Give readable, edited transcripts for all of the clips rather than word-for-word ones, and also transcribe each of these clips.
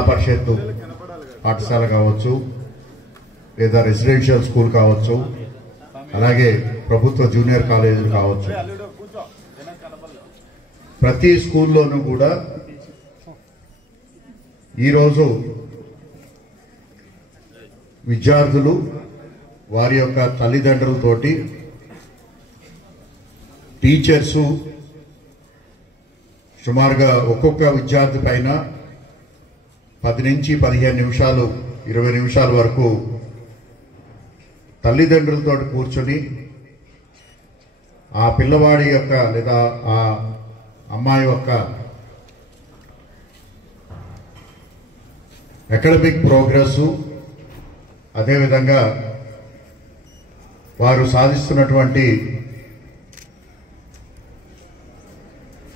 జిల్లా పరిషత్ పాఠశాల కావచ్చు, లేదా రెసిడెన్షియల్ స్కూల్ కావచ్చు, అలాగే ప్రభుత్వ జూనియర్ కాలేజీలు కావచ్చు, ప్రతి స్కూల్లోనూ కూడా ఈరోజు విద్యార్థులు వారి యొక్క తల్లిదండ్రులతోటి టీచర్సు సుమారుగా ఒక్కొక్క విద్యార్థి పైన 10 నుంచి 15 నిమిషాలు 20 నిమిషాల వరకు తల్లిదండ్రులతో కూర్చొని ఆ పిల్లవాడి యొక్క లేదా ఆ అమ్మాయి యొక్క అకాడమిక్ ప్రోగ్రెస్, అదేవిధంగా వారు సాధిస్తున్నటువంటి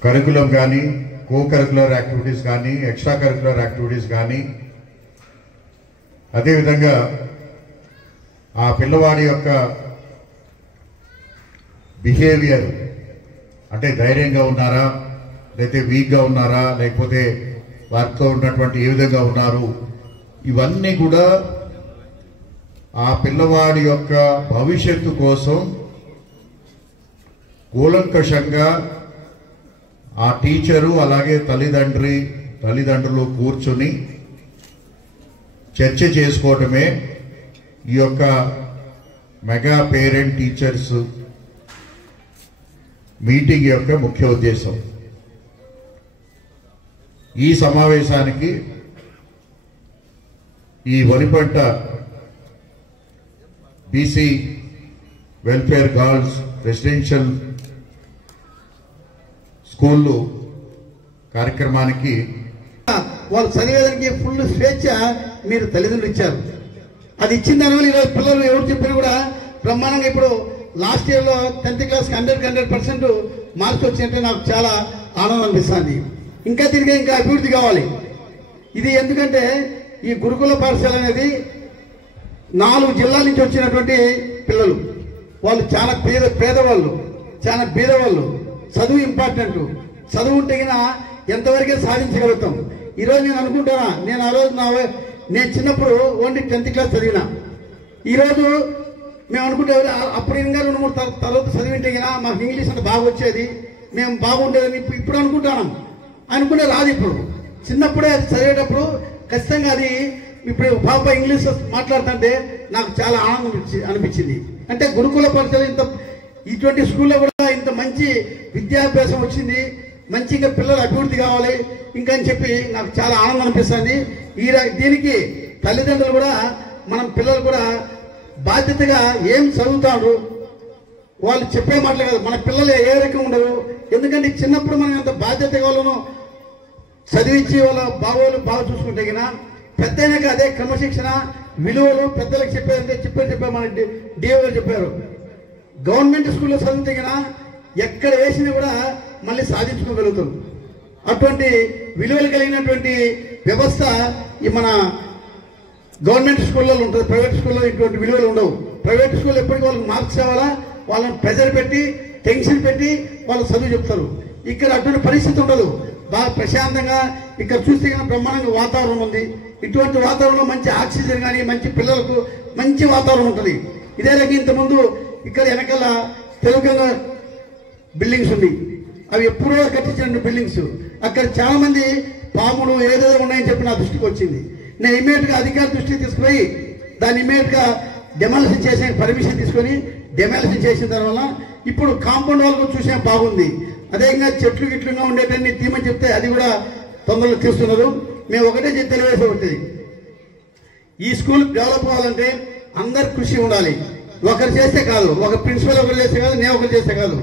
కరికులం కానీ, కో కరికులర్ యాక్టివిటీస్ కానీ, ఎక్స్ట్రా కరికులర్ యాక్టివిటీస్ కానీ, అదేవిధంగా ఆ పిల్లవాడి యొక్క బిహేవియర్, అంటే ధైర్యంగా ఉన్నారా, లేకపోతే వీక్గా ఉన్నారా, లేకపోతే వారితో ఉన్నటువంటి ఏ విధంగా ఉన్నారు, ఇవన్నీ కూడా ఆ పిల్లవాడి యొక్క భవిష్యత్తు కోసం కూలంకషంగా ఆ టీచరు అలాగే తల్లిదండ్రులు కూర్చుని చర్చ చేసుకోవటమే ఈ యొక్క మెగా పేరెంట్ టీచర్స్ మీటింగ్ యొక్క ముఖ్య ఉద్దేశం. ఈ సమావేశానికి ఈ వరిపంట బీసీ వెల్ఫేర్ గర్ల్స్ రెసిడెన్షియల్ స్కూళ్ళు కార్యక్రమానికి వాళ్ళు చదివేదానికి ఫుల్ స్వేచ్ఛ మీరు తల్లిదండ్రులు ఇచ్చారు. అది ఇచ్చిన దానివల్ల ఈరోజు పిల్లలు ఎవరు చెప్పినా కూడా బ్రహ్మాండంగా ఇప్పుడు లాస్ట్ ఇయర్లో 10th క్లాస్ 100% మార్క్స్ వచ్చినట్టే నాకు చాలా ఆనందం అనిపిస్తుంది. ఇంకా తిరిగి ఇంకా అభివృద్ధి కావాలి. ఇది ఎందుకంటే ఈ గురుకుల పాఠశాల అనేది 4 జిల్లాల నుంచి వచ్చినటువంటి పిల్లలు, వాళ్ళు చాలా పేదవాళ్ళు, చాలా బీదవాళ్ళు. చదువు ఇంపార్టెంట్. చదువు ఉంటే ఎంతవరకే సాధించగలుగుతాం. ఈరోజు నేను అనుకుంటానా, నేను ఆ రోజు నేను చిన్నప్పుడు ఓన్లీ 10th క్లాస్ చదివినా. ఈరోజు మేము అనుకుంటే అప్పుడు ఇంకా 2-3 తర్వాత చదివింటే మాకు ఇంగ్లీష్ అంటే బాగా వచ్చేది, మేము బాగుండేదని ఇప్పుడు అనుకుంటే రాదు. ఇప్పుడు చిన్నప్పుడే అది చదివేటప్పుడు ఖచ్చితంగా అది ఇప్పుడు పాప ఇంగ్లీష్ మాట్లాడుతుంటే నాకు చాలా ఆనందం అనిపించింది. అంటే గురుకుల పాఠశాల ఇటువంటి స్కూల్లో కూడా ఇంత మంచి విద్యాభ్యాసం వచ్చింది, మంచిగా పిల్లలు అభివృద్ధి కావాలి ఇంకా అని చెప్పి నాకు చాలా ఆనందం అనిపిస్తుంది. దీనికి తల్లిదండ్రులు కూడా మనం పిల్లలు కూడా బాధ్యతగా ఏం చదువుతాడు వాళ్ళు చెప్పే మాటలు కాదు, మన పిల్లలు ఏ రకం ఉండరు. ఎందుకంటే చిన్నప్పుడు మనం ఎంత బాధ్యతగా వాళ్ళను చదివించి వాళ్ళ బాగా చూసుకుంటే పెద్దయినాక అదే క్రమశిక్షణ విలువలు పెద్దలకు చెప్పేదంటే చెప్పారు మన డిఓ చెప్పారు. గవర్నమెంట్ స్కూల్లో చదివితే ఎక్కడ వేసినా కూడా మళ్ళీ సాధించుకోగలుగుతాం. అటువంటి విలువలు కలిగినటువంటి వ్యవస్థ ఈ మన గవర్నమెంట్ స్కూల్లో ఉంటుంది. ప్రైవేట్ స్కూల్లో ఇటువంటి విలువలు ఉండవు. ప్రైవేట్ స్కూల్లో ఎప్పటికీ వాళ్ళకి మార్క్స్ కావాలా, వాళ్ళని ప్రెజర్ పెట్టి టెన్షన్ పెట్టి వాళ్ళు చదువు చెప్తారు. ఇక్కడ అటువంటి పరిస్థితి ఉండదు. బాగా ప్రశాంతంగా ఇక్కడ చూస్తే బ్రహ్మాండంగా వాతావరణం ఉంది. ఇటువంటి వాతావరణంలో మంచి ఆక్సిజన్ కానీ మంచి పిల్లలకు మంచి వాతావరణం ఉంటుంది. ఇదే రకంగా ఇంతకుముందు ఇక్కడ వెనకాల తెలుగుగా బిల్డింగ్స్ ఉంది, అవి ఎప్పుడో కట్టించిన బిల్డింగ్స్. అక్కడ చాలా మంది పాములు ఏదేదో ఉన్నాయని చెప్పి నా దృష్టికి వచ్చింది. నేను ఇమీడియట్గా అధికారి దృష్టికి తీసుకుపోయి దాన్ని ఇమీడియట్గా డెమాలిషన్ చేసే పర్మిషన్ తీసుకొని డెమాలిషన్ చేసిన తర్వాత ఇప్పుడు కాంపౌండ్ వాళ్ళకు చూసే బాగుంది. అదేవిధంగా చెట్లు గిట్లుగా ఉండేటన్ని తీమని చెప్తే అది కూడా తొందరలో తీస్తున్నారు. మేము ఒకటే తెలియజేసే ఉంటుంది, ఈ స్కూల్ డెవలప్ కావాలంటే అందరు కృషి ఉండాలి. ఒకరు చేస్తే కాదు, ఒక ప్రిన్సిపల్ ఒకరు చేస్తే కాదు, నేను ఒకరు చేస్తే కాదు,